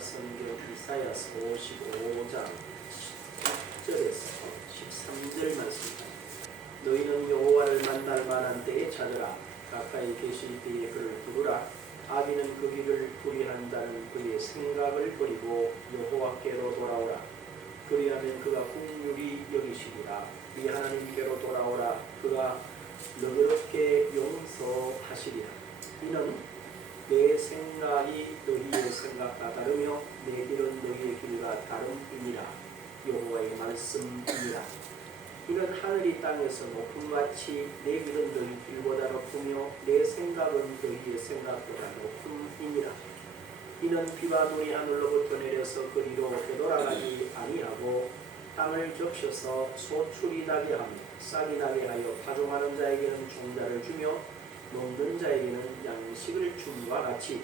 성경 이사야서 55장 10절에서 13절 말씀입니다. 너희는 여호와를 만날 만한 때에 찾으라. 가까이 계실 때에 그를 부르라. 아비는 그 길을 불의한다는 그의 생각을 버리고 여호와께로 돌아오라. 그리하면 그가 긍휼히 여기시리라. 네 하나님께로 돌아오라. 그가 너그럽게 용서하시리라. 이는 내 생각이 너희의 생각과 다르며 내 길은 너희의 길과 다름이니라. 여호와의 말씀이니라. 이는 하늘이 땅에서 높음같이 내 길은 너희 길보다 높으며 내 생각은 너희의 생각보다 높음이니라. 이는 비와 눈이 하늘로부터 내려서 그리로 되돌아가지 아니하고 땅을 적셔서 소출이 나게 하며 싹이 나게 하여 파종하는 자에게는 종자를 주며 먹는 자에게는 양식을 줌과 같이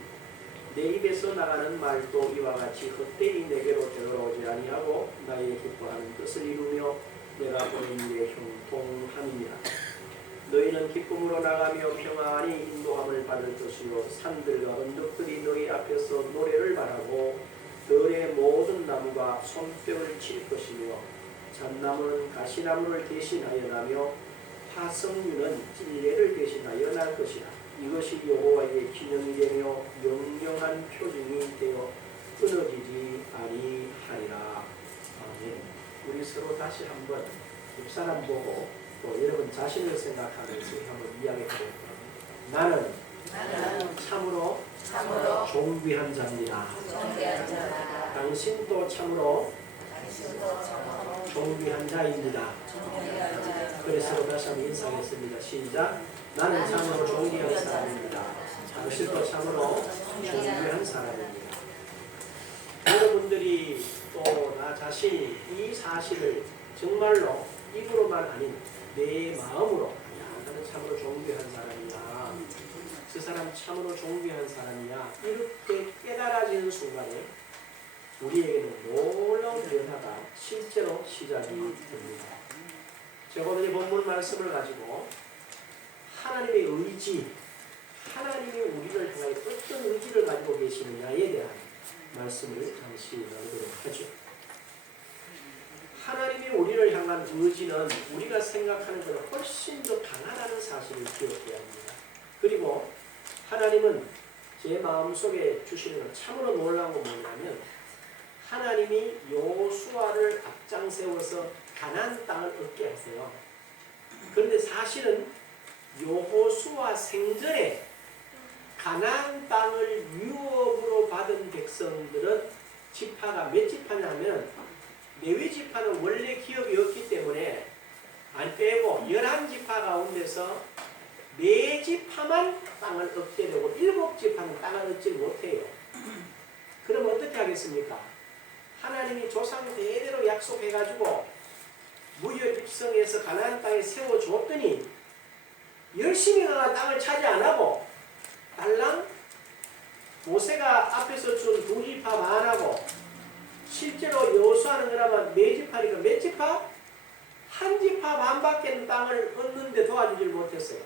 내 입에서 나가는 말도 이와 같이 헛되이 내게로 되돌아오지 아니하고 나의 기뻐하는 뜻을 이루며 내가 보낸 일에 형통함이니라. 너희는 기쁨으로 나가며 평안히 인도함을 받을 것이요 산들과 언덕들이 너희 앞에서 노래를 말하고 들의 모든 나무가 손뼉을 칠 것이며 잣나무는 가시나무를 대신하여 나며 화석류는 찔레를 대신하여 날 것이라. 이것이 여호와의 기념이 되며 영영한 표징이 되어 끊어지지 아니하리라. 아멘. 우리 서로 다시 한번 옆사람 보고 또 여러분 자신을 생각하면서 한번 이야기해볼까요? 나는 참으로 존귀한 자입니다. 당신도 참으로 존귀한 자입니다. 그래서 다시 한번 인사하겠습니다. 시작. 나는 참으로 존귀한 사람입니다. 당신도 참으로 존귀한 사람입니다. 여러분들이 또 나 자신이 이 사실을 정말로 입으로만 아닌 내 마음으로 나는 참으로 존귀한 사람이야. 그 사람 참으로 존귀한 사람이야. 이렇게 깨달아지는 순간에 우리에게는 놀라운 변화가 실제로 시작이 됩니다. 제가 오늘 이 본문 말씀을 가지고 하나님의 의지, 하나님이 우리를 향하여 어떤 의지를 가지고 계시느냐에 대한 말씀을 잠시 나누도록 하죠. 하나님이 우리를 향한 의지는 우리가 생각하는 것보다 훨씬 더 강하다는 사실을 기억해야 합니다. 그리고 하나님은 제 마음속에 주시는 건 참으로 놀라운 건 뭐냐면 하나님이 여호수아를 앞장 세워서 가나안 땅을 얻게 하세요. 그런데 사실은 여호수아 생전에 가나안 땅을 유업으로 받은 백성들은 지파가 몇 지파냐면 레위 지파는 원래 기업이 없기 때문에 안 빼고 11지파 가운데서 4지파만 땅을 얻게 되고 7지파는 땅을 얻지 못해요. 그럼 어떻게 하겠습니까? 하나님이 조상 대대로 약속해가지고 무열 입성해서 가나안 땅에 세워줬더니 열심히 가나 땅을 차지 안하고 달랑 모세가 앞에서 준 2지파 반하고 실제로 여호수아는 그러면 4지파니까 몇 지파? 1지파 반밖에 땅을 얻는데 도와주질 못했어요.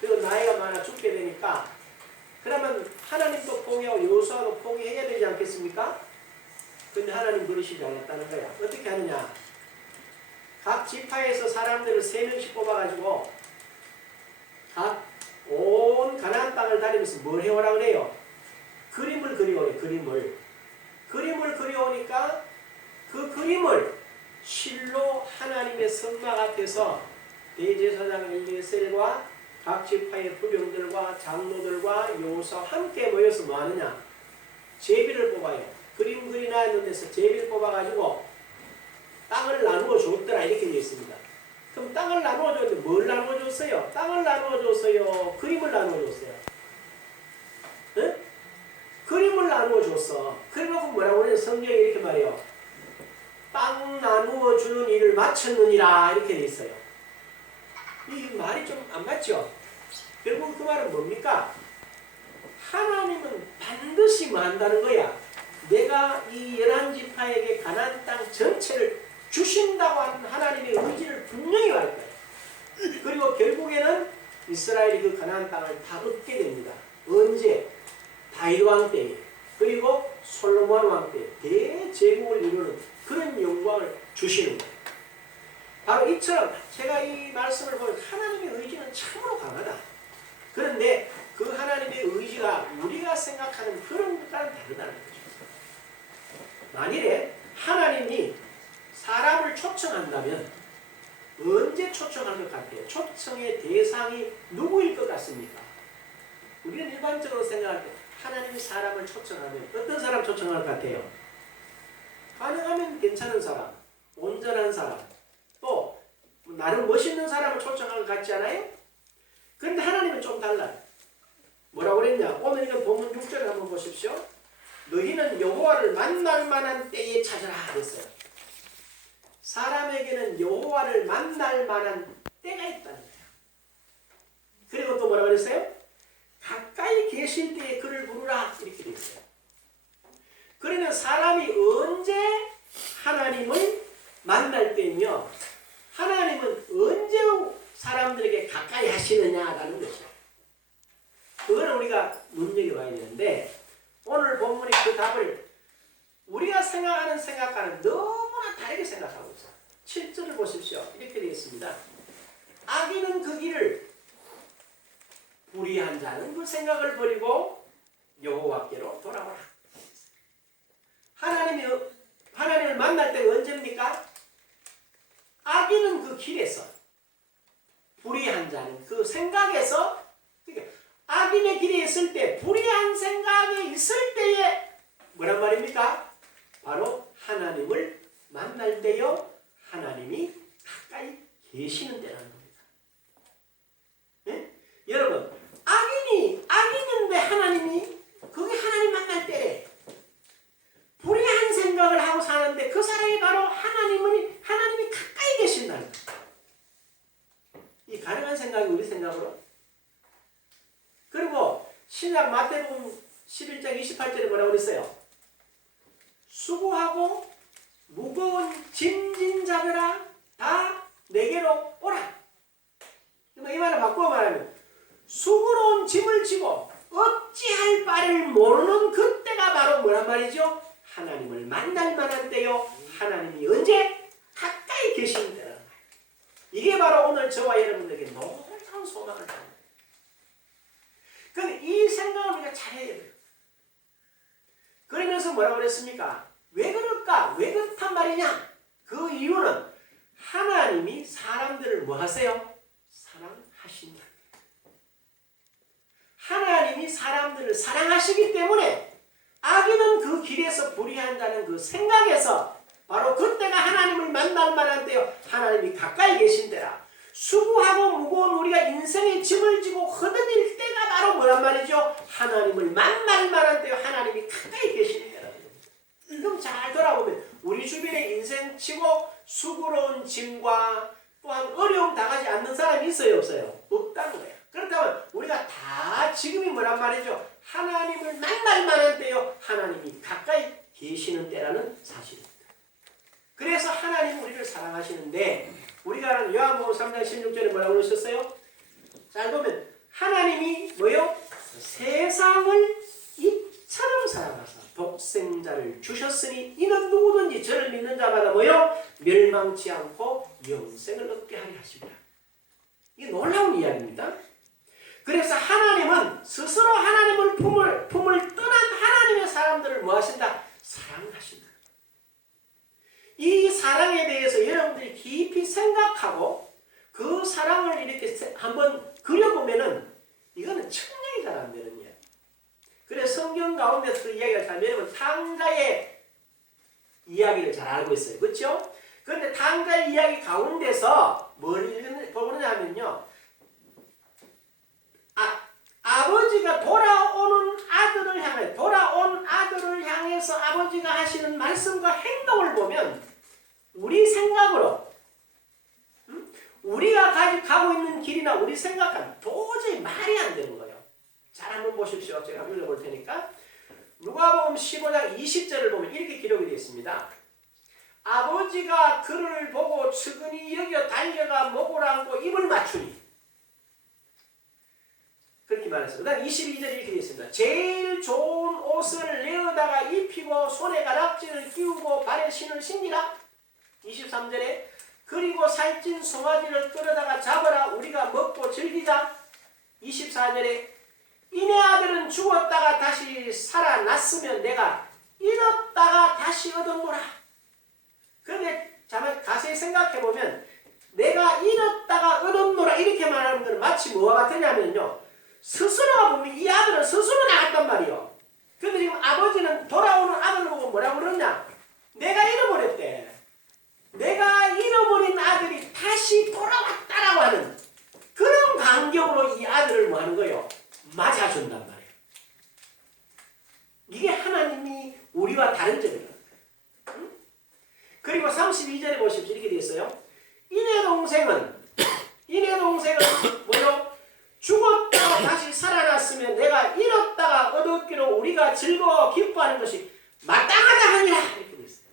그리고 나이가 많아 죽게 되니까 그러면 하나님도 포기하고 여호수아도 포기해야 되지 않겠습니까? 근데 하나님 그러시지 않았다는 거야. 어떻게 하느냐? 각 지파에서 사람들을 3명씩 뽑아가지고 각 온 가나안 땅을 다니면서 뭘 해오라 그래요? 그림을 그려오래. 그림을 그려오니까 그 그림을 실로 하나님의 성막 앞에서 대제사장 엘리에셀과 각 지파의 부병들과 장로들과 여호수아와 함께 모여서 뭐 하느냐? 제비를 뽑아요. 그림 그리나 있는 데서 제비를 뽑아가지고 땅을 나누어 줬더라 이렇게 되어 있습니다. 그럼 땅을 나누어 줬는데 뭘 나누어 줬어요? 땅을 나누어 줬어요? 그림을 나누어 줬어요? 응? 그림을 나누어 줬어. 그래놓고 뭐라고 그래요? 성경에 이렇게 말해요. 땅 나누어 주는 일을 마쳤느니라 이렇게 되어 있어요. 이 말이 좀 안 맞죠? 결국 그 말은 뭡니까? 하나님은 반드시 뭐 한다는 거야? 내가 이 11지파에게 가나안 땅 전체를 주신다고 하는 하나님의 의지를 분명히 말할 거예요. 그리고 결국에는 이스라엘이 그 가나안 땅을 다 얻게 됩니다. 언제? 다윗 왕 때에. 그리고 솔로몬 왕 때 대제국을 이루는 그런 영광을 주시는 거예요. 바로 이처럼 제가 이 말씀을 보면 하나님의 의지는 참으로 강하다. 그런데 그 하나님의 의지가 우리가 생각하는 그런 것과는 다르다는 거죠. 만일에 하나님이 사람을 초청한다면 언제 초청할 것 같아요? 초청의 대상이 누구일 것 같습니까? 우리는 일반적으로 생각할 때 하나님이 사람을 초청하면 어떤 사람 초청할 것 같아요? 가능하면 괜찮은 사람, 온전한 사람, 또 나름 멋있는 사람을 초청할 것 같지 않아요? 그런데 하나님은 좀 달라요. 뭐라고 그랬냐? 오늘 이건 본문 6절을 한번 보십시오. 너희는 여호와를 만날 만한 때에 찾으라 그랬어요. 사람에게는 여호와를 만날 만한 때가 있다는 거예요. 그리고 또 뭐라고 그랬어요? 가까이 계실 때에 그를 부르라 이렇게 되어 있어요. 그러면 사람이 언제 하나님을 만날 때며 하나님은 언제 사람들에게 가까이 하시느냐라는 것이죠. 그걸 우리가 눈여겨봐야 되는데 오늘 본문이 그 답을 우리가 생각하는 생각과는 너무나 다르게 생각하고 있어요. 7절을 보십시오. 이렇게 되어 있습니다. 악인은 그 길을 불의한 자는 그 생각을 버리고 여호와께로 돌아오라. 하나님을 만날 때가 언제입니까? 악인은 그 길에서 불의한 자는 그 생각에서 그러니까 악인의 길에 있을 때 불의한 생각이 있을 때에 뭐란 말입니까? 바로 하나님을 만날 때요 하나님이 가까이 계시는 때라는 겁니다. 네? 여러분 악인인데 하나님이 그게 하나님 만날 때 불의한 생각을 하고 사는데 그 사람이 바로 하나님이 가까이 계신다는 거예요. 이 가능한 생각이 우리 생각으로. 그리고 신약 마태복음 11장 28절에 뭐라고 그랬어요? 수고하고 무거운 짐진 자들아 다 내게로 오라. 이 말을 바꾸어 말하면 수고로운 짐을 지고 어찌할 바를 모르는 그때가 바로 뭐란 말이죠? 하나님을 만날 만한 때요. 하나님이 언제? 가까이 계시는 때라는 거예요. 이게 바로 오늘 저와 여러분들에게 놀라운 소망을 줍니다. 그런데 이 생각을 우리가 잘해야 돼요. 그러면서 뭐라고 그랬습니까? 왜 그럴까? 왜 그렇단 말이냐? 그 이유는 하나님이 사람들을 뭐 하세요? 사랑하신다. 하나님이 사람들을 사랑하시기 때문에 악인은 그 길에서 불의한다는 그 생각에서 바로 그때가 하나님을 만날 만한 때요. 하나님이 가까이 계신 때라. 수고하고 무거운 우리가 인생의 짐을 지고 허덕일 때가 바로 뭐란 말이죠? 하나님을 만날 만한 때요. 하나님이 가까이 계신 때라는 겁니다. 그럼 잘 돌아보면 우리 주변에 인생 치고 수고로운 짐과 또한 어려움 당하지 않는 사람이 있어요? 없어요? 없다는 거예요. 그렇다면 우리가 다 지금이 뭐란 말이죠? 하나님을 만날 만한 때요. 하나님이 가까이 계시는 때라는 사실입니다. 그래서 하나님 우리를 사랑하시는데 우리가 아는 요한복음 3장 16절에 뭐라고 그러셨어요? 잘 보면 하나님이 뭐요? 세상을 이처럼 사랑하사 독생자를 주셨으니 이는 누구든지 저를 믿는 자마다 뭐요? 멸망치 않고 영생을 얻게 하려 하십니다. 이게 놀라운 이야기입니다. 그래서 하나님은 스스로 하나님을 품을 떠난 하나님의 사람들을 뭐 하신다? 사랑하신다. 이 사랑에 대해서 여러분들이 깊이 생각하고 그 사랑을 이렇게 한번 그려보면은 이거는 측량이 잘 안 되는 이야기. 그래서 성경 가운데서 그 이야기가 잘 여러분 탕자의 이야기를 잘 알고 있어요. 그렇죠? 그런데 탕자의 이야기 가운데서 뭘 보느냐면요. 아버지가 돌아온 아들을 향해서 아버지가 하시는 말씀과 행동을 보면 우리 생각으로 우리가 가고 있는 길이나 우리 생각과는 도저히 말이 안 되는 거예요. 잘 한번 보십시오. 제가 읽어볼 테니까. 누가복음 15장 20절을 보면 이렇게 기록이 되어 있습니다. 아버지가 그를 보고 측은히 여겨 달려가 목을 안고 입을 맞추니 그렇게 말했어요. 그 다음 22절에 이렇게 되어 있습니다. 제일 좋은 옷을 내어다가 입히고 손에 가락지를 끼우고 발에 신을 신기라. 23절에 그리고 살찐 송아지를 끌어다가 잡아라. 우리가 먹고 즐기자. 24절에 이내 아들은 죽었다가 다시 살아났으면 내가 잃었다가 다시 얻었노라. 그런데 자세히 생각해보면 내가 잃었다가 얻었노라 이렇게 말하는 것은 마치 뭐와 같으냐면요. 스스로가 보면 이 아들은 스스로 나갔단 말이요. 그런데 지금 아버지는 돌아오는 아들을 보고 뭐라고 그러냐. 내가 잃어버렸대. 내가 잃어버린 아들이 다시 돌아왔다라고 하는 그런 간격으로 이 아들을 뭐 하는 거예요? 맞아준단 말이에요. 이게 하나님이 우리와 다른 점이에요. 응? 그리고 32절에 보십시오. 이렇게 되어 있어요. 이내 동생은 뭐요? 죽었다가 다시 살아났으면 내가 잃었다가 얻었기로 우리가 즐거워 기뻐하는 것이 마땅하다 하니라. 이렇게 되어 있어요.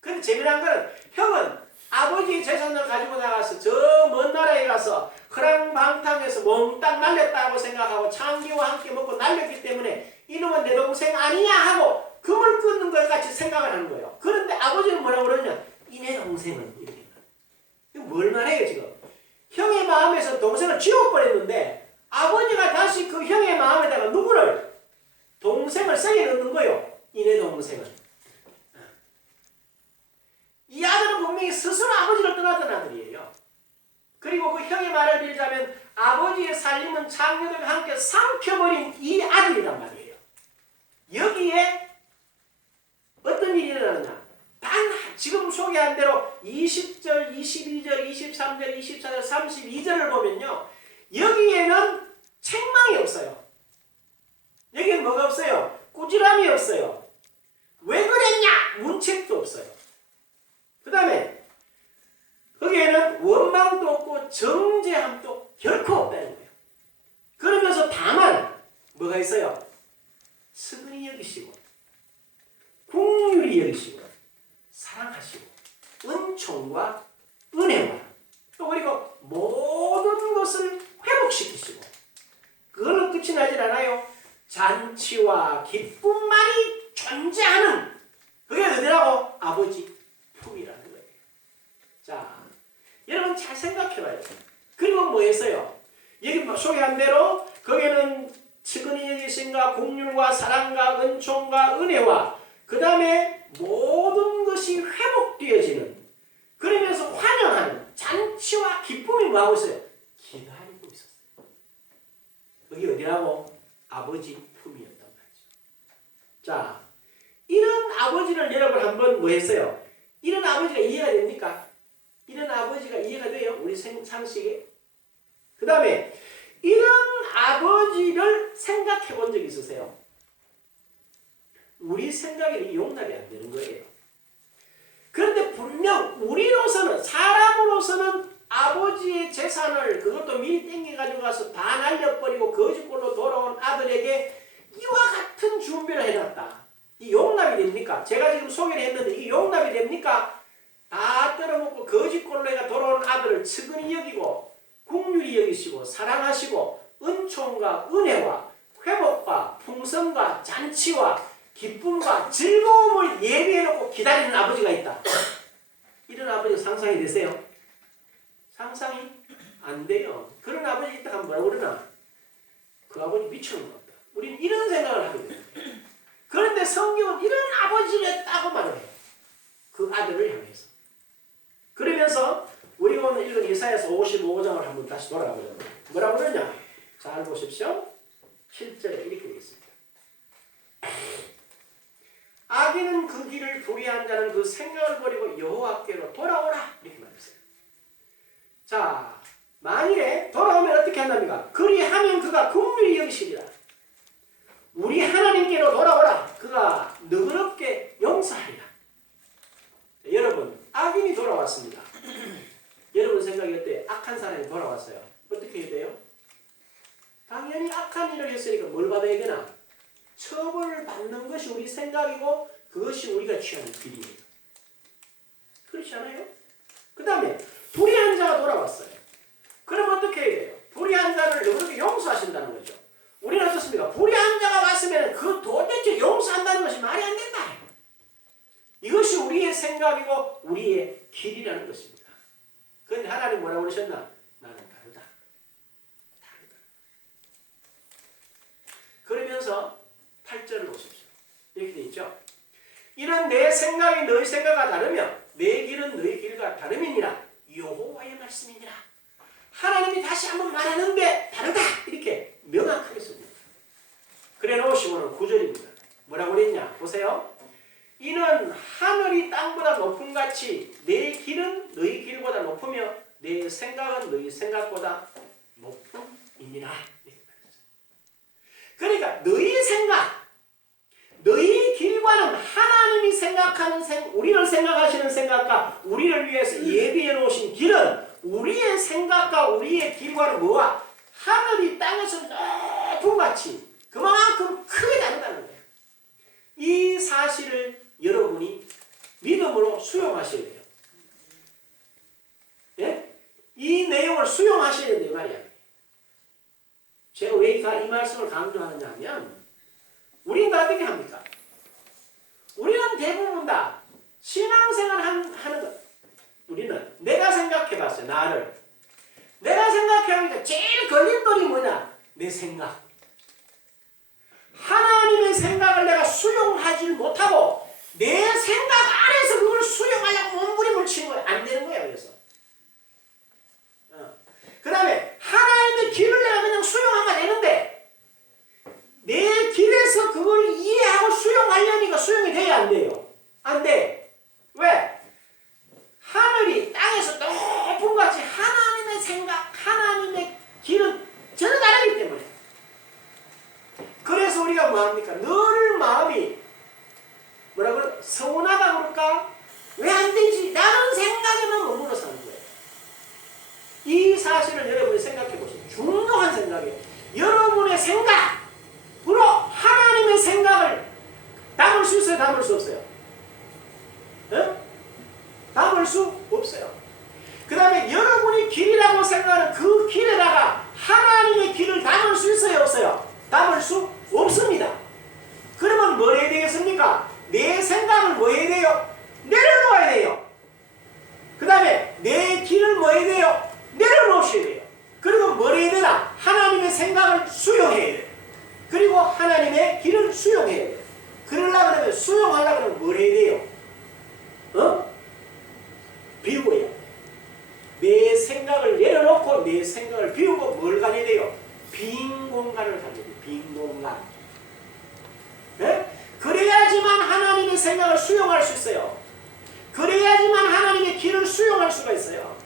근데 재미난 거는 형은 아버지의 재산을 가지고 나가서 저 먼 나라에 가서 허랑방탕에서 몽땅 날렸다고 생각하고 창기와 함께 먹고 날렸기 때문에 이놈은 내 동생 아니냐 하고 금을 끊는 것 같이 생각을 하는 거예요. 그런데 아버지는 뭐라고 그러냐? 이내 동생은 이렇게. 이거 뭘 말해요 지금? 형의 마음에서 동생을 지워버렸는데 아버지가 다시 그 형의 마음에다가 누구를? 동생을 세게 넣는 거예요. 이내 동생은. 이 아들은 분명히 스스로 아버지를 떠났던 아들이에요. 그리고 그 형의 말을 빌자면 아버지의 살림은 장녀들과 함께 삼켜버린 이 아들이란 말이에요. 여기에 어떤 일이 일어나느냐. 지금 소개한 대로 20절, 22절, 23절, 24절, 32절을 보면요. 여기에는 책망이 없어요. 여기에는 뭐가 없어요? 꾸지람이 없어요. 왜 그랬냐? 문책도 없어요. 그 다음에 거기에는 원망도 없고 정죄함도 결코 없다는 거예요. 그러면서 다만 뭐가 있어요? 스근히 여기시고 긍휼히 여기시고 사랑하시고 은총과 은혜와 또 그리고 모든 것을 회복시키시고 그걸로 끝이 나질 않아요. 잔치와 기쁨만이 존재하는 그게 어디라고? 아버지 품이라는 거예요. 자, 여러분 잘 생각해봐요. 그리고 뭐 했어요? 여기 소개한 대로 거기에는 측은히 여기심과 긍휼과 사랑과 은총과 은혜와 그 다음에 모든 것이 회복되어지는 그러면서 환영하는 잔치와 기쁨이 뭐하고 있어요? 기다리고 있었어요. 그게 어디라고? 아버지 품이었단 말이죠. 자, 이런 아버지를 여러분 한번 뭐 했어요? 이런 아버지가 이해가 됩니까? 이런 아버지가 이해가 돼요? 우리 상식에? 그 다음에 이런 아버지를 생각해 본 적 있으세요? 우리 생각에는 용납이 안 되는 거예요. 그런데 분명 우리로서는 사람으로서는 아버지의 재산을 그것도 미리 땡겨가지고 가서 다 날려버리고 거지꼴로 돌아온 아들에게 이와 같은 준비를 해놨다. 이 용납이 됩니까? 제가 지금 소개를 했는데 이 용납이 됩니까? 다 떨어먹고 거지꼴로 해가 돌아온 아들을 측은히 여기고 긍휼히 여기시고 사랑하시고 은총과 은혜와 회복과 풍성과 잔치와 기쁨과 즐거움을 예비해놓고 기다리는 아버지가 있다. 이런 아버지 상상이 되세요? 상상이 안 돼요. 그런 아버지 있다 하면 뭐라고 그러나? 그 아버지 미치는 것 같다. 우리는 이런 생각을 하게 됩니다. 그런데 성경은 이런 아버지를 따고 말을 해요. 그 아들을 향해서. 그러면서 우리가 오늘 읽은 이사야서 55장을 한번 다시 돌아가보자. 뭐라고 그러냐? 잘 보십시오. 7절에 이렇게 되어 있습니다. 악인은 그 길을 불의한 자는 그 생각을 버리고 여호와께로 돌아오라. 이렇게 말했어요. 자, 만일에 돌아오면 어떻게 한답니까? 그리하면 그가 긍휼히 여기시리라. 우리 하나님께로 돌아오라. 그가 너그럽게 용서하리라. 여러분, 악인이 돌아왔습니다. 여러분 생각이 어때요? 악한 사람이 돌아왔어요. 어떻게 해야 돼요? 당연히 악한 일을 했으니까 뭘 받아야 되나? 처벌을 받는 것이 우리 생각이고 그것이 우리가 취하는 길이에요. 그렇지 않아요? 그 다음에 불의한 자가 돌아왔어요. 그럼 어떻게 해야 돼요? 불의한 자를 너그럽게 용서하신다는 거죠. 우리의 길이라는 것입니다. 그런데 하나님 뭐라고 그러셨나? 나는 다르다. 다르다. 그러면서 8절을 보십시오. 이렇게 되어 있죠. 이는 내 생각이 너희 생각과 다르며 내 길은 너희 길과 다름이니라. 여호와의 말씀이니라. 하나님이 다시 한번 말하는데 다르다. 이렇게 명확하게 씁니다. 그래 놓으시고는 9절입니다. 뭐라고 그랬냐? 보세요. 이는 하늘이 땅보다 높음같이 내 길은 너희 길보다 높으며 내 생각은 너희 생각보다 높음이니라. 그러니까 너희 생각, 너희 길과는 하나님이 생각하는 우리를 생각하시는 생각과 우리를 위해서 예비해 놓으신 길은 우리의 생각과 우리의 길과는 뭐와? 하늘이 땅에서 높음같이 그만큼 크게 다르다는 거예요. 이 사실을 여러분이 믿음으로 수용하셔야 돼요. 예? 이 내용을 수용하셔야 된다 이 말이야. 제가 왜 이 말씀을 강조하느냐 하면 우리는 다 어떻게 합니까? 우리는 대부분 다 신앙생활 하는 것. 우리는 내가 생각해봤어요. 나를. 내가 생각해보니까 제일 걸림돌이 뭐냐? 내 생각. 하나님의 생각을 내가 수용하지 못하고 내 생각 안에서 그걸 수용하려고 몸부림을 치는 거예요. 안 되는 거예요. 그래서. 그 다음에 하나님의 길을 내가 그냥 수용하면 되는데 내 길에서 그걸 이해하고 수용하려니까 수용이 돼야 안 돼요. 안 돼. 왜? 하늘이 땅에서 높음같이 하나님의 생각, 하나님의 길은 전혀 다르기 때문에. 그래서 우리가 뭐합니까? 늘 마음이 뭐라고 서운하다 그럴까? 왜 안 되지? 라는 생각에만 머물러 사는 거예요. 이 사실을 여러분이 생각해 보세요. 중요한 생각이에요. 여러분의 생각으로 하나님의 생각을 담을 수 있어요? 담을 수 없어요? 네? 담을 수 없어요. 그 다음에 여러분이 길이라고 생각하는 그 길에다가 하나님의 길을 담을 수 있어요? 없어요? 담을 수 없습니다. 그러면 뭘 해야 되겠습니까? 내 생각을 뭐 해야 돼요? 내려놓아야 돼요. 그 다음에 내 길을 뭐 해야 돼요? 내려놓으셔야 돼요. 그리고 뭘 해야 되나? 하나님의 생각을 수용해야 돼요. 그리고 하나님의 길을 수용해야 돼요. 그러려고 그러면 수용하려고 그러면 뭘 해야 돼요? 비우어야 돼요. 내 생각을 내려놓고 내 생각을 비우고 뭘 가져야 돼요? 빈 공간을 가져야 돼요. 빈 공간. 네? 그래야지만 하나님의 생각을 수용할 수 있어요. 그래야지만 하나님의 길을 수용할 수가 있어요.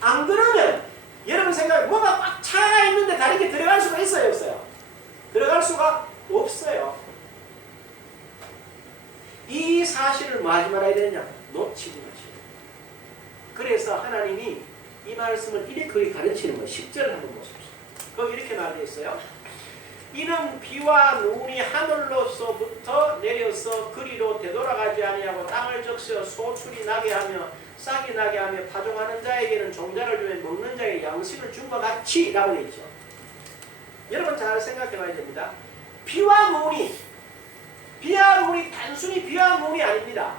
안 그러면 여러분 생각에 뭐가 꽉 차가 있는데 다르게 들어갈 수가 있어요? 없어요? 들어갈 수가 없어요. 이 사실을 뭐 하지 말아야 되느냐? 놓치지 마시고. 그래서 하나님이 이 말씀을 이렇게 가르치는 거예요. 10절을 한번 보십시오. 거기 이렇게 말되어 있어요. 이는 비와 눈이 하늘로서부터 내려서 그리로 되돌아가지 아니하고 땅을 적셔 소출이 나게 하며 싹이 나게 하며 파종하는 자에게는 종자를 주며 먹는 자에게 양식을 준 것 같이 라고 되어 있죠. 여러분 잘 생각해 봐야 됩니다. 비와 눈이 단순히 비와 눈이 아닙니다.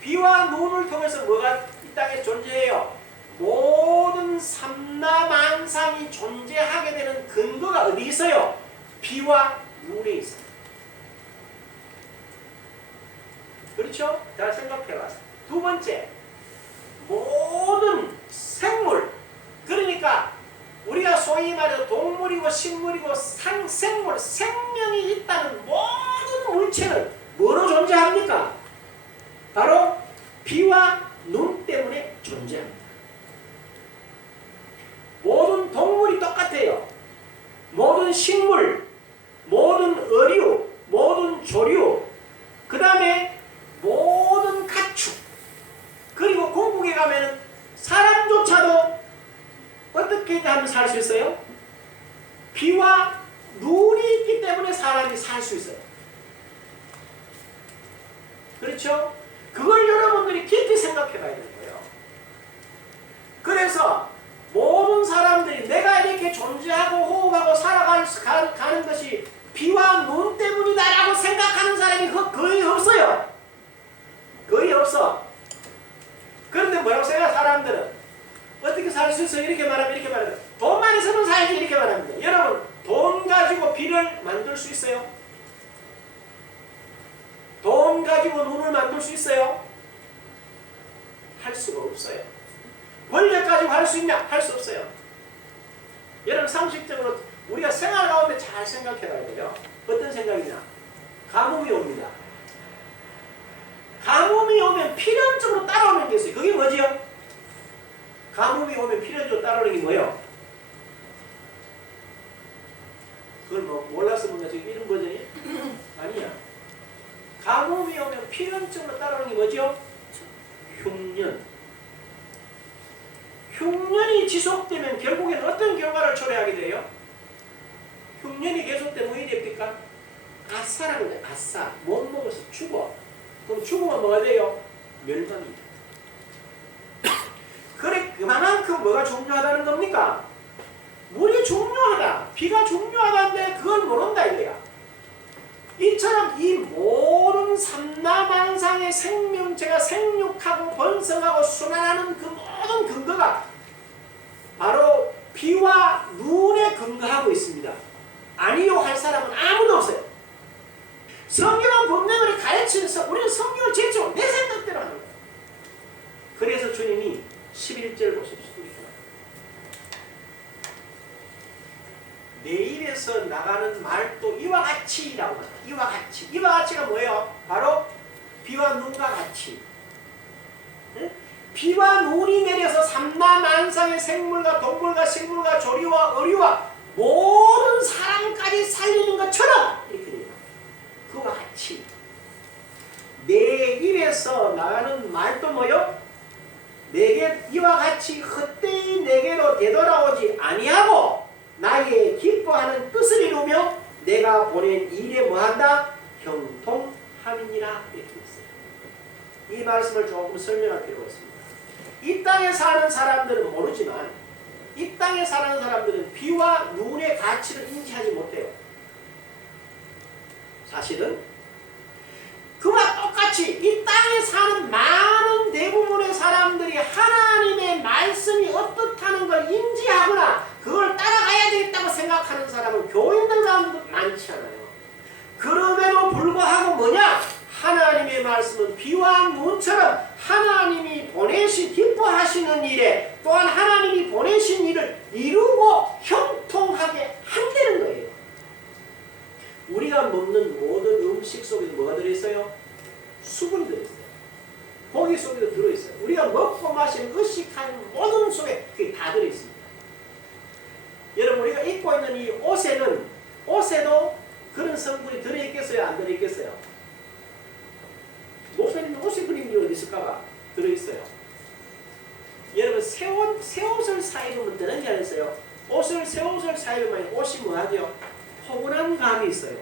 비와 눈을 통해서 뭐가 이 땅에 존재해요? 모든 삼라만상이 존재하게 되는 근거가 어디 있어요? 비와 눈에 있어요. 그렇죠? 잘 생각해봤어요. 두 번째, 모든 생물, 그러니까 우리가 소위 말해서 동물이고 식물이고 생물, 생명이 있다는 모든 물체는 뭐로 존재합니까? 바로 비와 눈 때문에 존재합니다. 모든 동물이 똑같아요. 모든 식물, 모든 어류, 모든 조류, 그 다음에 모든 가축, 그리고 공국에 가면은 사람조차도 어떻게 하면 살 수 있어요? 비와 눈이 있기 때문에 사람이 살 수 있어요. 그렇죠? 그걸 여러분들이 깊이 생각해 봐야 되는 거예요. 그래서 모든 사람들이 내가 이렇게 존재하고 호흡하고 살아가는 것이 비와 눈 때문이다라고 생각하는 사람이 거의 없어요. 거의 없어요. 없어. 그런데 뭐라고 생각해? 사람들은 어떻게 살 수 있어? 이렇게 말하면 이렇게 말하면 돈만 있으면 살지 이렇게 말합니다. 여러분 돈 가지고 비를 만들 수 있어요? 돈 가지고 눈을 만들 수 있어요? 할 수가 없어요. 권력 가지고 할 수 있냐? 할 수 없어요. 여러분 상식적으로 우리가 생활 가운데 잘 생각해 봐야 돼요. 어떤 생각이냐? 가뭄이 옵니다. 가뭄이 오면 필연적으로 따라오는 게 있어요. 그게 뭐지요? 가뭄이 오면 필연적으로 따라오는 게 뭐예요? 그걸 뭐 몰라서 뭔가 지금 이런 버전이? 아니야. 가뭄이 오면 필연적으로 따라오는 게 뭐죠? 흉년. 흉년이 지속되면 결국에는 어떤 결과를 초래하게 돼요? 흉년이 계속되면 왜 됩니까? 아싸라는 거예요. 아싸. 못 먹어서 죽어. 그럼 죽으면 뭐가 돼요? 멸망이다. 그래 그만큼 뭐가 중요하다는 겁니까? 물이 중요하다. 비가 중요하다는데 그걸 모른다 이거야. 이처럼 이 모든 삼라만상의 생명체가 생육하고 번성하고 순환하는 그 모든 근거가 바로 비와 눈에 근거하고 있습니다. 아니요 할 사람은 아무도 없어요. 성경은 분명히 가르치면서 우리는 성경을 제쳐 내 생각대로 하는 거예요. 그래서 주님이 11절 보십시오. 내 입에서 나가는 말도 이와 같이라고 합니다. 이와 같이. 이와 같이가 뭐예요? 바로 비와 눈과 같이. 네? 비와 눈이 내려서 삼라만상의 생물과 동물과 식물과 조리와 어리와 모든 사람까지 살리는 것처럼 이렇게 돼요. 그와 같이. 내 입에서 나가는 말도 뭐요? 내게 이와 같이 헛되이 내게로 되돌아오지 아니하고 나의 기뻐하는 뜻을 이루며 내가 보낸 일에 뭐한다? 형통함이니라 이렇게 있어요. 이 말씀을 조금 설명할 필요가 있습니다. 이 땅에 사는 사람들은 모르지만 이 땅에 사는 사람들은 비와 눈의 가치를 인지하지 못해요. 사실은 그와 똑같이 이 땅에 사는 많은 대부분의 사람들이 하나님의 말씀이 어떻다는 걸 인지하거나 그걸 따라가야 되겠다고 생각하는 사람은 교인들 가운데도 많지 않아요. 그럼에도 불구하고 뭐냐? 하나님의 말씀은 비와 눈처럼 하나님이 보내신 기뻐하시는 일에 또한 하나님이 보내신 일을 이루고 형통하게 한다는 거예요. 우리가 먹는 모든 음식 속에 뭐가 들어있어요? 수분이 들어있어요. 고기 속에도 들어있어요. 우리가 먹고 마시는 의식한 모든 속에 그게 다 들어있습니다. 여러분 우리가 입고 있는 이 옷에도 그런 성분이 들어있겠어요? 안 들어있겠어요? 목사님은 옷에 그림이 어디 있을까봐 들어있어요. 여러분 새 옷을 사입으면 되는지 안 했어요? 새 옷을 사입으면 옷이 뭐하죠? 포근한 감이 있어요.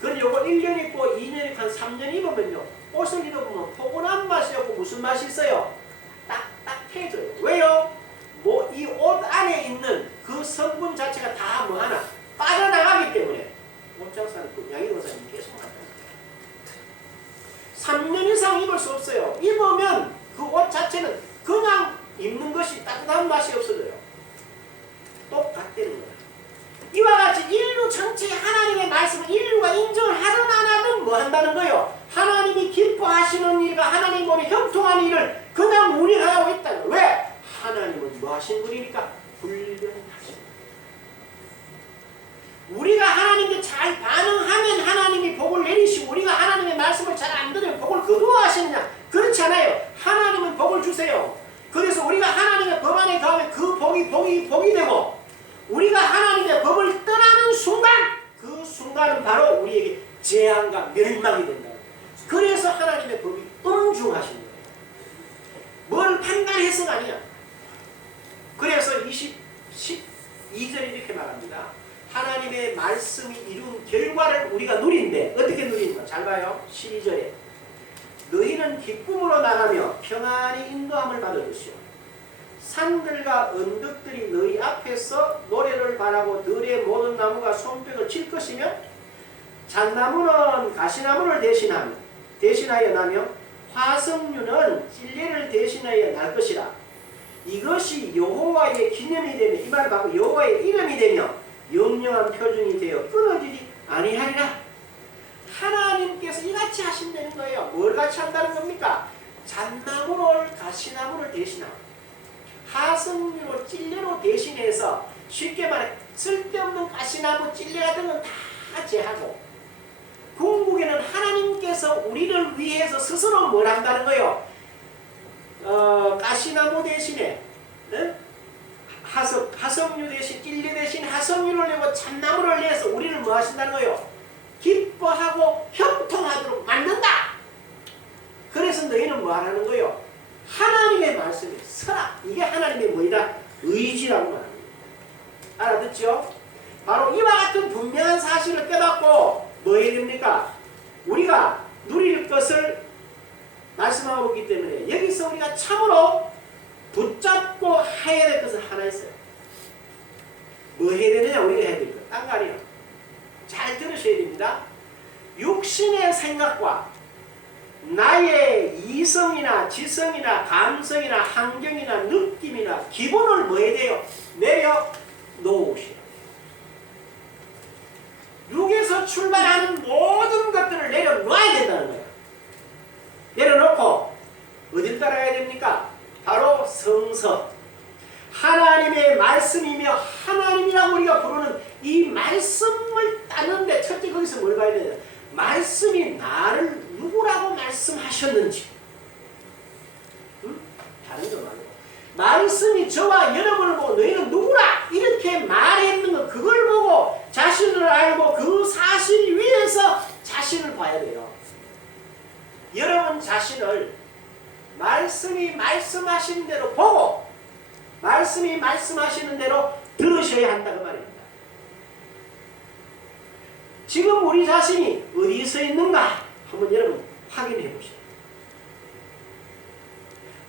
그런데 요거 1년 입고 2년 입고 한 3년 입으면요. 옷을 입어보면 포근한 맛이 없고 무슨 맛이 있어요? 딱딱해져요. 왜요? 뭐 이 옷 안에 있는 그 성분 자체가 다 뭐하나? 빠져나가기 때문에 옷장사는 그 양의원사님 계속 나타납니다. 3년 이상 입을 수 없어요. 입으면 그 옷 자체는 그냥 입는 것이 따뜻한 맛이 없어져요. 똑같다는 거예요. 이와 같이 인류 전체의 하나님의 말씀을 인류가 인정을 하든 안 하든 뭐 한다는 거예요? 하나님이 기뻐하시는 일과 하나님 보는 형통한 일을 그냥 우리가 하고 있다는 거예요. 왜? 하나님은 뭐 하신 분이니까? 불변하신 우리가 하나님께 잘 반응하면 하나님이 복을 내리시고 우리가 하나님의 말씀을 잘 안 들으면 복을 거두어하시느냐? 그렇지 않아요. 하나님은 복을 주세요. 그래서 우리가 하나님의 법 안에 가면 그 복이 되고 우리가 하나님의 법을 떠나는 순간 그 순간은 바로 우리에게 재앙과 멸망이 된다. 그래서 하나님의 법이 엄중하신 거예요. 뭘 판단해서가 아니야. 그래서 12절에 이렇게 말합니다. 하나님의 말씀이 이룬 결과를 우리가 누린데 어떻게 누리는가? 잘 봐요. 12절에 너희는 기쁨으로 나가며 평안히 인도함을 받을 것이요 산들과 언덕들이 너희 앞에서 노래를 바라고 들의 모든 나무가 손뼉을 칠 것이며 잣나무는 가시나무를 대신하여 나며 화석류는 찔레를 대신하여 날 것이라. 이것이 여호와의 기념이 되며, 이 말을 받고 여호와의 이름이 되며 영영한 표징이 되어 끊어지지 아니하리라. 하나님께서 이같이 하신다는 거예요. 뭘 같이 한다는 겁니까? 잣나무를 가시나무를 대신하고 화석류로 찔레로 대신해서, 쉽게 말해 쓸데없는 가시나무 찔레 같은 건 다 제하고, 궁극에는 하나님께서 우리를 위해서 스스로 뭘 한다는 거예요? 가시나무 대신에 화석류 대신 찔레 대신 화석류를 내고 잣나무를 내서 우리를 뭐 하신다는 거예요? 기뻐하고 형통하도록 만든다. 그래서 너희는 뭐 하라는 거예요? 하나님의 말씀에 서라. 이게 하나님의 뭐이다? 의지라고 말합니다. 알아듣죠? 바로 이와 같은 분명한 사실을 깨닫고 뭐 해야 됩니까? 우리가 누릴 것을 말씀하고 있기 때문에 여기서 우리가 참으로 붙잡고 해야 될 것은 하나 있어요. 뭐 해야 되느냐? 우리가 해야 될 것. 딴 거 아니에요. 잘 들으셔야 됩니다. 육신의 생각과 나의 이성이나 지성이나 감성이나 환경이나 느낌이나 기본을 뭐 해야 돼요? 내려놓으시라. 육에서 출발하는 모든 것들을 내려놓아야 된다는 거예요. 내려놓고 어딜 따라가야 됩니까? 바로 성서, 하나님의 말씀이며 하나님이라고 우리가 부르는 이 말씀을 따는데 첫째 거기서 뭘 봐야 되냐? 말씀이 나를 누구라고 말씀하셨는지, 다른 거 말고 말씀이 저와 여러분을 보고 너희는 누구라 이렇게 말했는 거, 그걸 보고 자신을 알고 그 사실 위에서 자신을 봐야 돼요. 여러분 자신을 말씀이 말씀하시는 대로 보고 말씀이 말씀하시는 대로 들으셔야 한다고 말입니다. 지금 우리 자신이 어디서 있는가 한번 여러분 확인해 보시죠.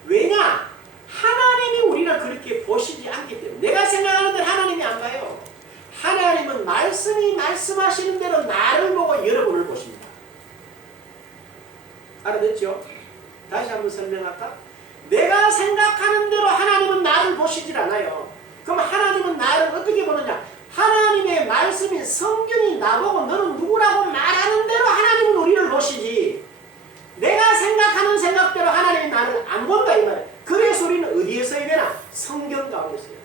왜냐? 하나님이 우리를 그렇게 보시지 않기 때문에. 내가 생각하는 대로 하나님이 안 봐요. 하나님은 말씀이 말씀하시는 대로 나를 보고 여러분을 보십니다. 알아듣죠? 다시 한번 설명할까? 내가 생각하는 대로 하나님은 나를 보시질 않아요. 그럼 하나님은 나를 어떻게 보느냐? 하나님의 말씀인 성경이 나보고 너는 누구라고 말하는 대로 하나님은 우리를 보시지, 내가 생각하는 생각대로 하나님이 나를 안 본다 이 말이에요. 그래서 우리는 어디에서 해야 되나? 성경 가운데서 해야 돼요.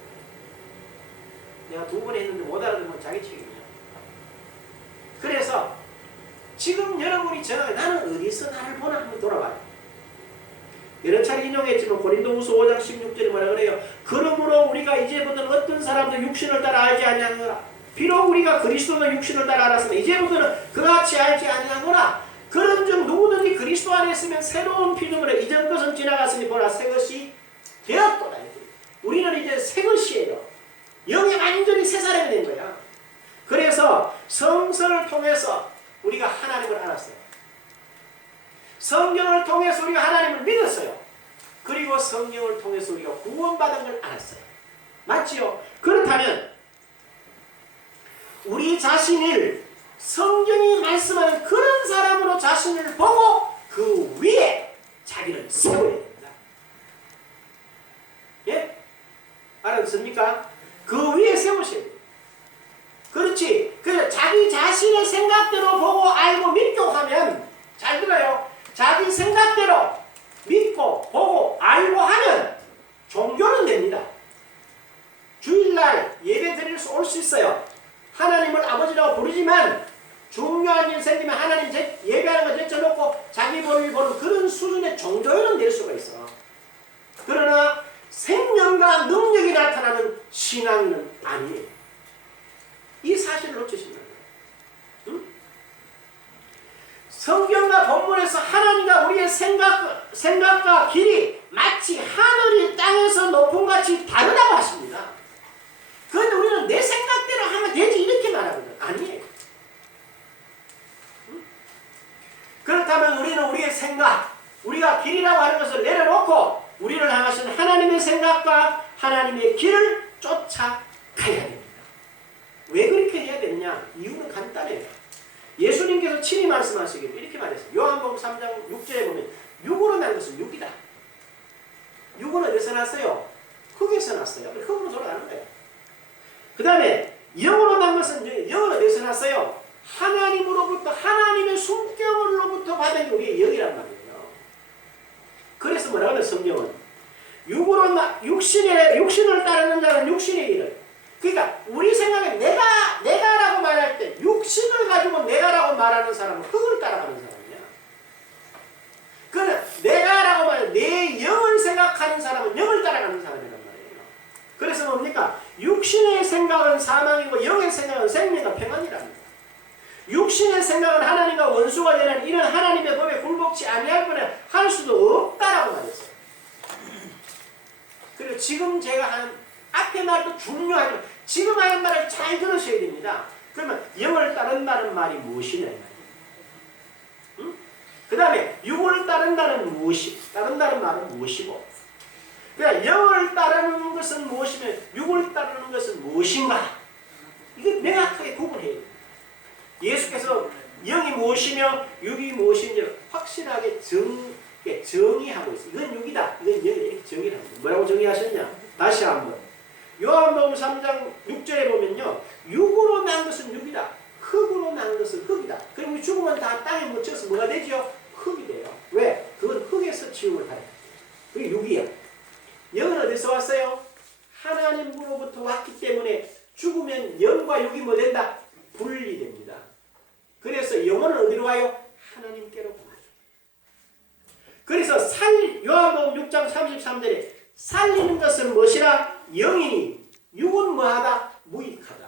내가 2번 했는데 못 알아듣으면 자기 책임이야. 그래서 지금 여러분이 전화해, 나는 어디서 나를 보나 한번 돌아봐요. 여러 차례 인용했지만 고린도후서 5장 16절에 뭐라 그래요? 그러므로 우리가 이제부터는 어떤 사람도 육신을 따라 알지 아니하노라. 비록 우리가 그리스도는 육신을 따라 알았으면 이제부터는 그같이 알지 아니하노라. 그런즉 누구든지 그리스도 안에 있으면 새로운 피조물에 이전 것은 지나갔으니 보라 새 것이 되었도다. 우리는 이제 새 것이에요. 영이 완전히 새 사람이 된 거야. 그래서 성서를 통해서 우리가 하나님을 알았어요. 성경을 통해서 우리가 하나님을 믿었어요. 그리고 성경을 통해서 우리가 구원받은 걸 알았어요. 맞지요? 그렇다면 우리 자신을 성경이 말씀하는 그런 사람으로 자신을 보고 그 위에 자기를 세워야 됩니다. 예? 알아듣습니까? 그 위에 세우셔야 돼요. 그렇지. 그래서 자기 자신의 생각대로 보고 알고 믿고 하면, 잘 들어요. 자기 생각대로 믿고 보고 알고 하면 종교는 됩니다. 주일날 예배 드릴 수 올 수 있어요. 하나님을 아버지라고 부르지만 중요한 일 생기면 하나님 예배하는 거 제쳐놓고 자기 볼일 보는 그런 수준의 종교에는 될 수가 있어. 그러나 생명과 능력이 나타나는 신앙은 아니에요. 이 사실을 놓치시면 안 돼요. 응? 성경과 본문에서 하나님과 우리의 생각과 길이 마치 하늘이 땅에서 높음같이 다르다고 하십니다. 그런데 우리는 내 생각대로 하면 되지 이렇게 말하거든. 아니에요. 응? 그렇다면 우리는 우리의 생각, 우리가 길이라고 하는 것을 내려놓고 우리를 향하신 하나님의 생각과 하나님의 길을 쫓아가야 됩니다. 왜 그렇게 해야 되느냐? 이유는 간단해요. 예수님께서 친히 말씀하시기를 이렇게 말했어요. 요한복음 3장 6절에 보면 육으로 난 것은 육이다. 육은 어디서 났어요? 흙에서 났어요. 흙으로 돌아가는 거예요. 그 다음에 영으로 난 것은 영은 어디서 났어요? 하나님으로부터 하나님의 숨결로부터 받은 우리의 영이란 말이에요. 그래서 뭐라고 하는 성경은 육신을 따르는 자는 육신의 일을. 그러니까 우리 생각에 내가라고 말할 때 육신을 가지고 내가라고 말하는 사람은 흙을 따라가는 사람이야. 그러나 내가라고 말해 내 영을 생각하는 사람은 영을 따라가는 사람이란 말이에요. 그래서 뭡니까? 육신의 생각은 사망이고 영의 생각은 생명과 평안이랍니다. 육신의 생각은 하나님과 원수가 되는 이런 하나님의 법에 굴복치 아니할 뻔해 할 수도 없다라고 말했어요. 그리고 지금 제가 하는 앞에 말도 중요하죠. 지금 하는 말을 잘 들으셔야 됩니다. 그러면 영을 따른다는 말이 무엇이냐? 응? 그 다음에 육을 따른다는 말은 무엇이고? 그러니까 영을 따르는 것은 무엇이며 육을 따르는 것은 무엇인가? 이거 명확하게 구분해야 됩니다. 예수께서 영이 무엇이며 육이 무엇인지 확실하게 정의하고 있어요. 이건 육이다. 이건 영이다. 이렇게 정의를 합니다. 뭐라고 정의하셨냐? 다시 한번. 요한복음 3장 6절에 보면요. 육으로 난 것은 육이다. 흙으로 난 것은 흙이다. 그럼 우리 죽으면 다 땅에 묻혀서 뭐가 되죠? 흙이 돼요. 왜? 그건 흙에서 지음을 하요. 그게 육이야. 영은 어디서 왔어요? 하나님으로부터 왔기 때문에 죽으면 영과 육이 뭐 된다? 분리됩니다. 그래서 영혼은 어디로 가요? 하나님께로 가요. 그래서 요한복음 6장 33절에 살리는 것은 무엇이라? 영이니 육은 뭐하다? 무익하다.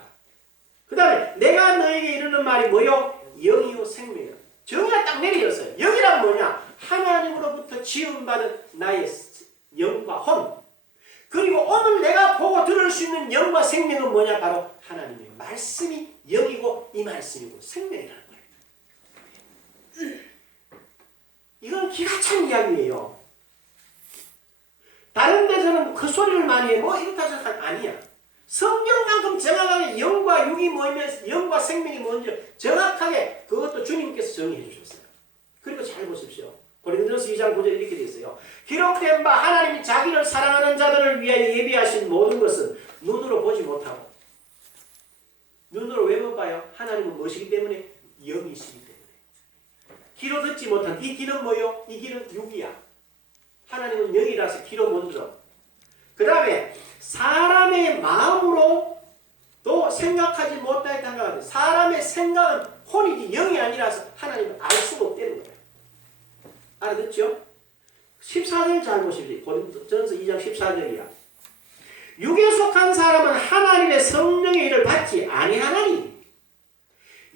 그 다음에 내가 너에게 이르는 말이 뭐요? 영이요 생명이요. 정의가 딱 내려졌어요. 영이란 뭐냐? 하나님으로부터 지음받은 나의 영과 혼. 그리고 오늘 내가 보고 들을 수 있는 영과 생명은 뭐냐? 바로 하나님의 말씀이 영이고 이 말씀이고 생명이라는 거예요. 이건 기가 찬 이야기예요. 다른 데서는 그 소리를 많이 해. 뭐 이렇다 저렇다 아니야. 성경만큼 정확하게 영과 육이 모이면서 영과 생명이 뭔지 정확하게 그것도 주님께서 정의해 주셨어요. 그리고 잘 보십시오. 고린도전서 2장 9절에 이렇게 되어 있어요. 기록된 바 하나님이 자기를 사랑하는 자들을 위하여 예비하신 모든 것은 눈으로 보지 못하고 눈으로 왜 못 봐요? 하나님은 무엇이기 때문에? 영이시기 때문에. 귀로 듣지 못한 이 귀는 뭐요? 이 귀는 육이야. 하나님은 영이라서 귀로 못 들어. 그 다음에 사람의 마음으로 또 생각하지 못하였다는 것 같아요. 사람의 생각은 혼이지 영이 아니라서 하나님은 알 수가 없다는 거예요. 알아듣죠? 14절 잘 보십시오. 고린도전서 2장 14절이야. 육에 속한 사람은 하나님의 성령의 일을 받지 아니하나니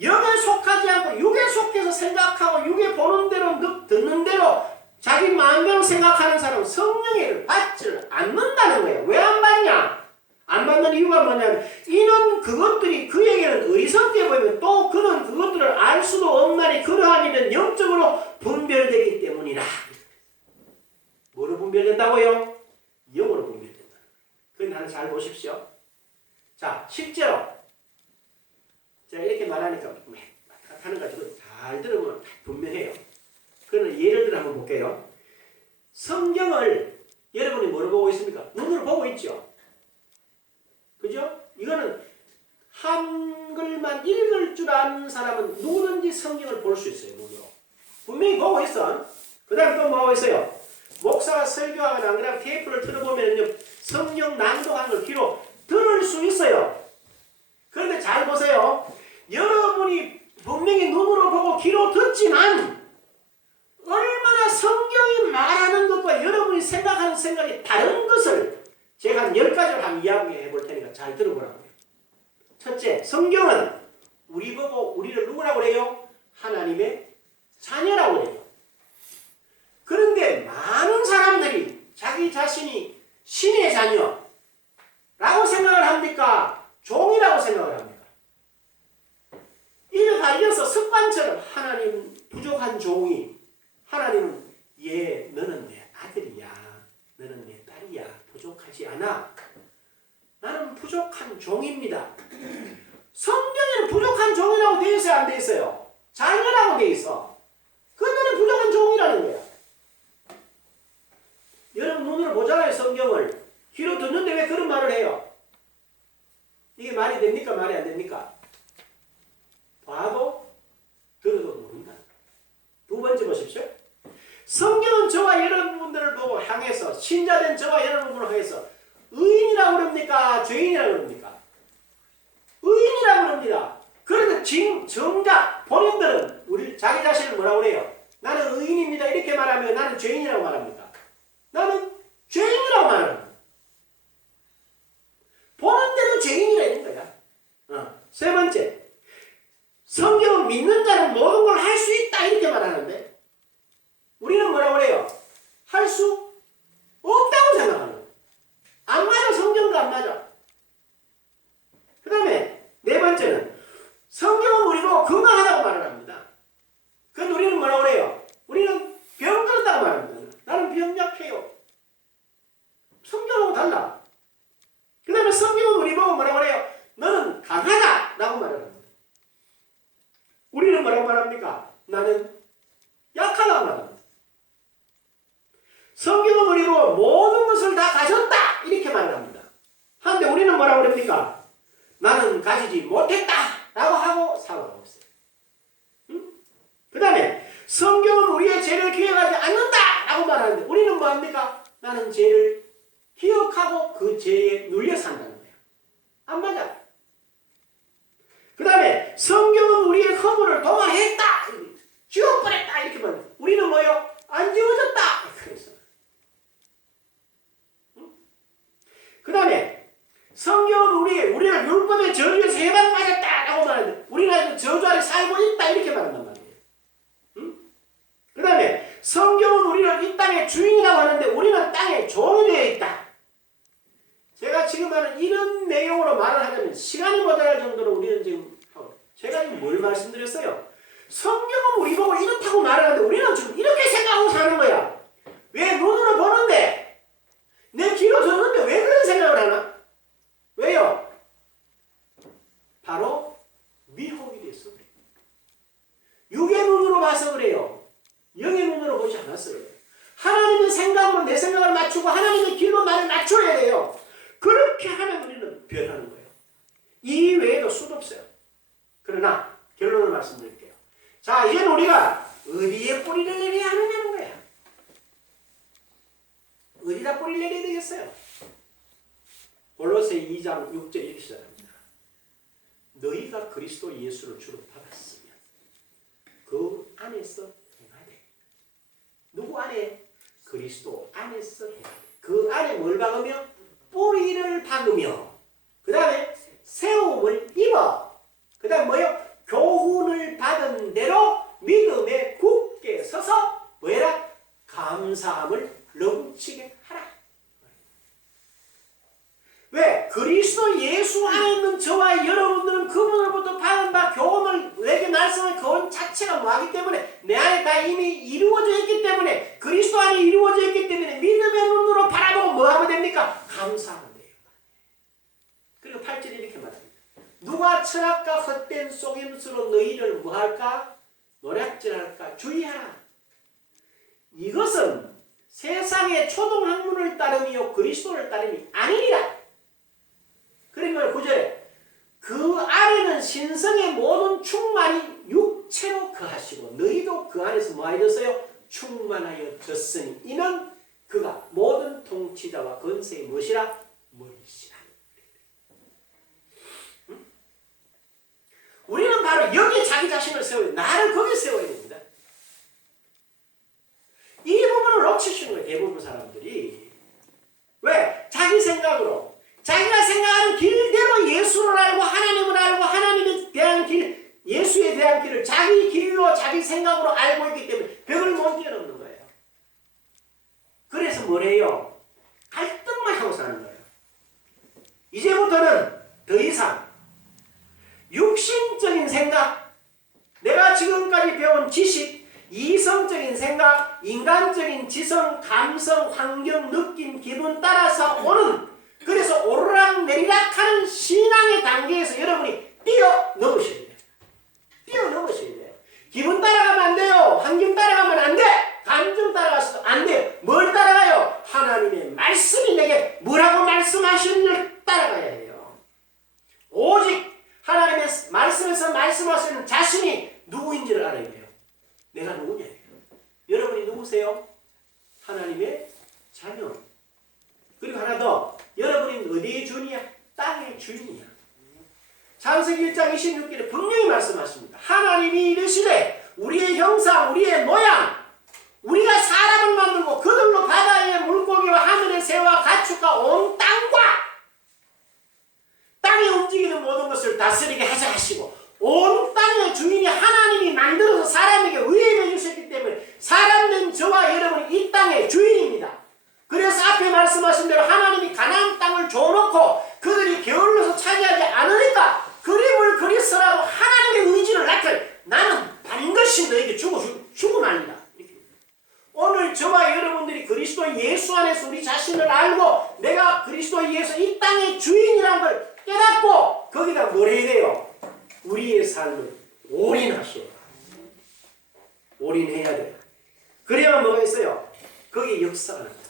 영에 속하지 않고 육에 속해서 생각하고 육에 보는 대로 듣는 대로 자기 마음대로 생각하는 사람은 성령의 일을 받지 않는다는 거예요. 왜 안 받냐? 안 받는 이유가 뭐냐면 이는 그것들이 그에게는 어리석게 보이면 또 그는 그것들을 알 수도 없나니 그러한 일은 영적으로 분별되기 때문이라. 뭐로 분별된다고요? 영으로 분별된다. 그건 하나 잘 보십시오. 자, 실제로 제가 이렇게 말하니까 하는 거 가지고 잘 들어보면 분명해요. 그러나 예를 들어 한번 볼게요. 성경을 여러분이 뭐로 보고 있습니까? 눈으로 보고 있죠. 그죠? 이거는 한글만 읽을 줄 아는 사람은 누구든지 성경을 볼 수 있어요. 눈으로. 분명히 보고 있어. 그 다음에 또 뭐하고 있어요? 목사가 설교하거나 안 그러면 테이프를 틀어보면 성경 낭독하는 걸 귀로 들을 수 있어요. 그런데 잘 보세요. 여러분이 분명히 눈으로 보고 귀로 듣지만 얼마나 성경이 말하는 것과 여러분이 생각하는 생각이 다른 것을 제가 한 10가지를 한번 이야기해 볼 테니까 잘 들어보라고요. 첫째, 성경은 우리 보고 우리를 누구라고 그래요? 하나님의 자녀라고 그래요. 그런데 많은 사람들이 자기 자신이 신의 자녀라고 생각을 합니까? 종이라고 생각을 합니까? 이를 달려서 습관처럼 하나님 부족한 종이 하나님은 너는 내 아들이야. 너는 내 딸이야. 부족하지 않아. 나는 부족한 종입니다. 성경에는 부족한 종이라고 되어 있어요? 안 되어 있어요? 자녀라고 되어 있어. 그들은 부족한 종이라는 거야. 눈으로 보잖아요. 성경을. 귀로 듣는데 왜 그런 말을 해요? 이게 말이 됩니까? 말이 안 됩니까? 봐도 들어도 모른다. 두 번째 보십시오. 성경은 저와 여러분들을 보고 향해서 신자된 저와 여러분을 향해서 의인이라고 그럽니까? 죄인이라고 그럽니까? 의인이라고 그럽니다. 그런데 정작 본인들은 우리 자기 자신을 뭐라고 그래요? 나는 의인입니다. 이렇게 말하면 나는 죄인이라고 말합니다. 나는 죄인이라고 말합니다. 보는 대로 죄인이라 있는 거야. 세 번째, 성경은 믿는 자는 모든 걸 할 수 있다 이렇게 말하는데 우리는 뭐라고 그래요? 할 수 없다고 생각하는 거예요. 안 맞아. 성경도 안 맞아. 그 다음에 네 번째는 성경은 우리로 건강하다고 말을 합니다. 그런데 우리는 뭐라고 그래요? 우리는 병들었다고 말합니다. 나는 병약해요. 성경하고 달라. 그 다음에 성경은 우리 보고 뭐라고 그래요? 너는 강하다라고 말을 합니다. 우리는 뭐라고 말합니까? 나는 약하다고 말합니다. 성경은 우리로 모든 것을 다 가졌다 이렇게 말을 합니다. 하는데 우리는 뭐라고 그럽니까? 나는 가지지 못했다 라고 하고 사과하고 있어요. 그 다음에 성경은 우리의 죄를 기억하지 않는다 라고 말하는데 우리는 뭐합니까? 나는 죄를 기억하고 그 죄에 눌려 산다는 거예요. 안 맞아. 그 다음에 성경은 우리의 허물을 도말했다, 지워버렸다 이렇게 말해요. 우리는 뭐요? 안 지워졌다. 그래서 그 다음에 성경은 우리를 율법의 저주에서 해방받았다 라고 말하는데 우리는 아직 저주 아래 살고 있다 이렇게 말한단 말이에요. 그 다음에 성경은 우리를 이 땅의 주인이라고 하는데 우리는 땅의 종이 되어 있다. 제가 지금 하는 이런 내용으로 말을 하자면 시간이 모자랄 정도로 우리는 지금 제가 지금 뭘 말씀드렸어요? 성경은 우리 보고 이렇다고 말하는데 우리는 지금 이렇게 생각하고 사는 거야. 왜 눈으로 보는데 내 귀로 듣는데 왜 그런 생각을 하나? 왜요? 바로 미혹이 돼서 그래요. 육의 눈으로 봐서 그래요. 영의 눈으로 보지 않았어요. 하나님의 생각으로 내 생각을 맞추고 하나님의 길로 나를 맞춰야 돼요. 그렇게 하면 우리는 변하는 거예요. 이 외에도 수도 없어요. 그러나 결론을 말씀드릴게요. 자, 이제는 우리가 어디에 뿌리를 내려야 하느냐는 거야. 어디다 뿌리를 내려야 되겠어요? 골로새 2장 6절 이렇게 시작합니다. 너희가 그리스도 예수를 주로 받았으면 그 안에서 행하되. 누구 안에? 그리스도 안에서 행하되. 그 안에 뭘 박으며? 뿌리를 박으며. 그 다음에 세움을 입어. 그 다음에 뭐요? 교훈을 받은 대로 믿음에 굳게 서서 뭐해라? 감사함을 넘치게 하라. 왜? 그리스도 예수 안에 있는 저와 여러분들은 그분으로부터 받은 바 교훈을 내게 말씀의 교훈 자체가 뭐하기 때문에 내 안에 다 이미 이루어져 있기 때문에 그리스도 안에 이루어져 있기 때문에 믿음의 눈으로 바라보고 뭐하면 됩니까? 감사하면 돼요. 그리고 8절에 이렇게 말합니다. 누가 철학과 헛된 속임수로 너희를 뭐할까? 노략질할까? 주의하라. 이것은 세상의 초등학문을 따름이요 그리스도를 따름이 아니니라. 그러니까 9절에 그 안에는 신성의 모든 충만이 육체로 거하시고 너희도 그 안에서 뭐 하였어요? 충만하여 졌으니 이는 그가 모든 통치자와 권세의 무엇이라? 머리시라. 우리는 바로 여기에 자기 자신을 세워야 나를 거기에 세워야 됩니다. 이 부분을 놓치시는 거예요. 대부분 사람들이. 왜? 자기 생각으로 자기가 생각하는 길대로 예수를 알고 하나님을 알고 하나님에 대한 길, 예수에 대한 길을 자기 길로 자기 생각으로 알고 있기 때문에 벽을 못 뛰어넘는 거예요. 그래서 뭐래요? 갈등만 하고 사는 거예요. 이제부터는 더 이상 육신적인 생각, 내가 지금까지 배운 지식, 이성적인 생각, 인간적인 지성, 감성, 환경, 느낌, 기분 따라서 오는 그래서 오르락내리락 하는 신앙의 단계에서 여러분이 뛰어넘으셔야 돼요. 뛰어넘으셔야 돼요. 기분 따라가면 안 돼요. 환경 따라가면 안 돼. 감정 따라가서도 안 돼요. 뭘 따라가요? 하나님의 땅의 주인이야. 창세기 1장 26절에 분명히 말씀하십니다. 하나님이 이르시되 우리의 형상, 우리의 모양, 우리가 사람을 만들고 그들로 바다의 물고기와 하늘의 새와 가축과 온 땅과 땅에 움직이는 모든 것을 다스리게 하자 하시고, 온 땅의 주인이 하나님이 만들어서 사람에게 의뢰해 주셨기 때문에 사람된 저와 여러분이 이 땅의 주인입니다. 그래서 앞에 말씀하신 대로 하나님이 가나안 땅을 줘놓고 그들이 게을러서 차지하지 않으니까 그림을 그리서라도 하나님의 의지를 나타내, 나는 반드시 너에게 주고 납니다. 오늘 저와 여러분들이 그리스도 예수 안에서 우리 자신을 알고 내가 그리스도 예수 이 땅의 주인이라는 걸 깨닫고 거기다 뭘 해야 돼요? 우리의 삶을 올인하시오. 올인해야 돼요. 그래야 뭐가 있어요? 거기에 역사가 납니다.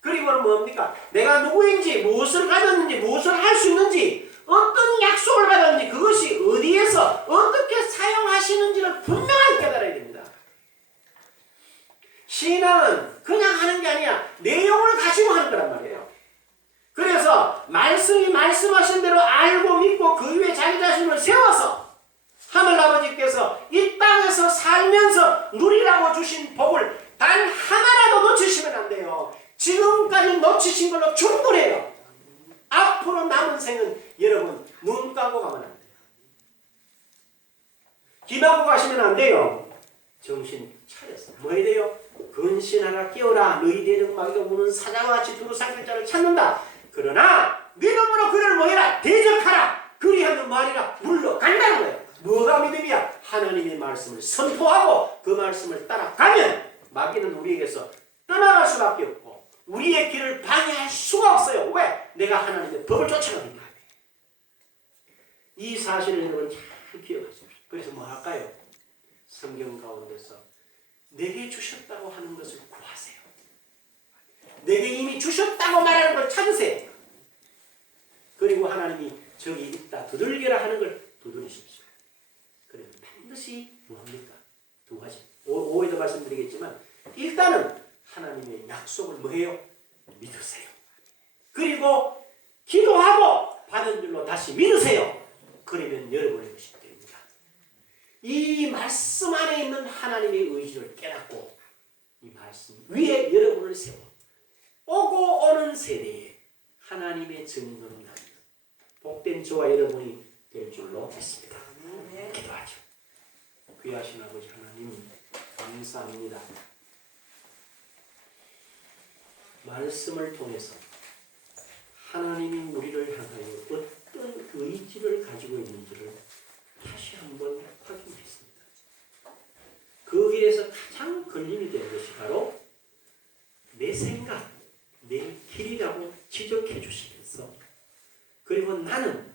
그리고는 뭡니까? 내가 누구인지, 무엇을 가졌는지, 무엇을 할 수 있는지, 어떤 약속을 받았는지, 그것이 어디에서 어떻게 사용하시는지를 분명하게 깨달아야 됩니다. 신앙은 그냥 하는 게 아니야. 내용을 가지고 하는 거란 말이에요. 그래서 말씀이 말씀하신 대로 알고 믿고 그 위에 자기 자신을 세워서 하늘아버지께서 이 땅에서 살면서 누리라고 주신 복을 단 하나라도 놓치시면 안 돼요. 지금까지 놓치신 걸로 충분해요. 앞으로 남은 생은 여러분 눈 감고 가면 안 돼요. 귀 막고 가시면 안 돼요. 정신 차렸어. 뭐 해야 돼요? 근신하라 깨어라. 너희 대적마귀가 우는 사자와 같이 두루 삼킬 자를 찾는다. 그러나 믿음으로 그를 뭐해라? 대적하라. 그리하면 말이라 물러간다는 거예요. 뭐가 믿음이야? 하나님의 말씀을 선포하고 그 말씀을 따라가면 마귀는 우리에게서 떠나갈 수밖에 없고 우리의 길을 방해할 수가 없어요. 왜? 내가 하나님의 법을 쫓아가니까. 이 사실을 여러분 잘 기억하십시오. 그래서 뭐 할까요? 성경 가운데서 내게 주셨다고 하는 것을 구하세요. 내게 이미 주셨다고 말하는 걸 찾으세요. 그리고 하나님이 저기 있다 두들겨라 하는 걸 두드리십시오. 그러면 반드시 뭐합니까? 두 가지. 오해도 말씀드리겠지만 일단은 하나님의 약속을 뭐해요? 믿으세요. 그리고 기도하고 받은 줄로 다시 믿으세요. 그러면 여러분의 것이 됩니다. 이 말씀 안에 있는 하나님의 의지를 깨닫고 이 말씀 위에 여러분을 세워 오고 오는 세대에 하나님의 증거로 나는 복된 저와 여러분이 될 줄로 믿습니다. 기도하죠. 귀하신 아버지 하나님 감사합니다. 말씀을 통해서 하나님이 우리를 향하여 어떤 의지를 가지고 있는지를 다시 한번 확인했습니다. 그 길에서 가장 걸림이 되는 것이 바로 내 생각, 내 길이라고 지적해 주시면서 그리고 나는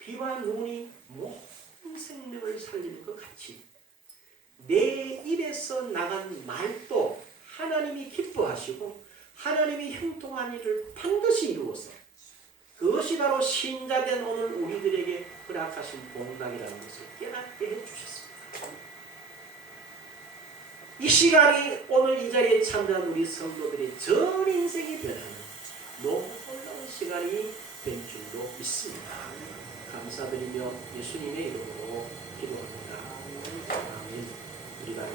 비와 눈이 모든 생명을 살리는 것 같이 내 입에서 나간 말도 하나님이 기뻐하시고 하나님이 형통한 일을 반드시 이루어서 그것이 바로 신자된 오늘 우리들에게 허락하신 복락이라는 것을 깨닫게 해주셨습니다. 이 시간이 오늘 이 자리에 참여한 우리 성도들의 전 인생이 변하는 놀라운 시간이 된 줄로 믿습니다. 감사드리며 예수님의 이름으로 기도합니다. 아멘. 우리가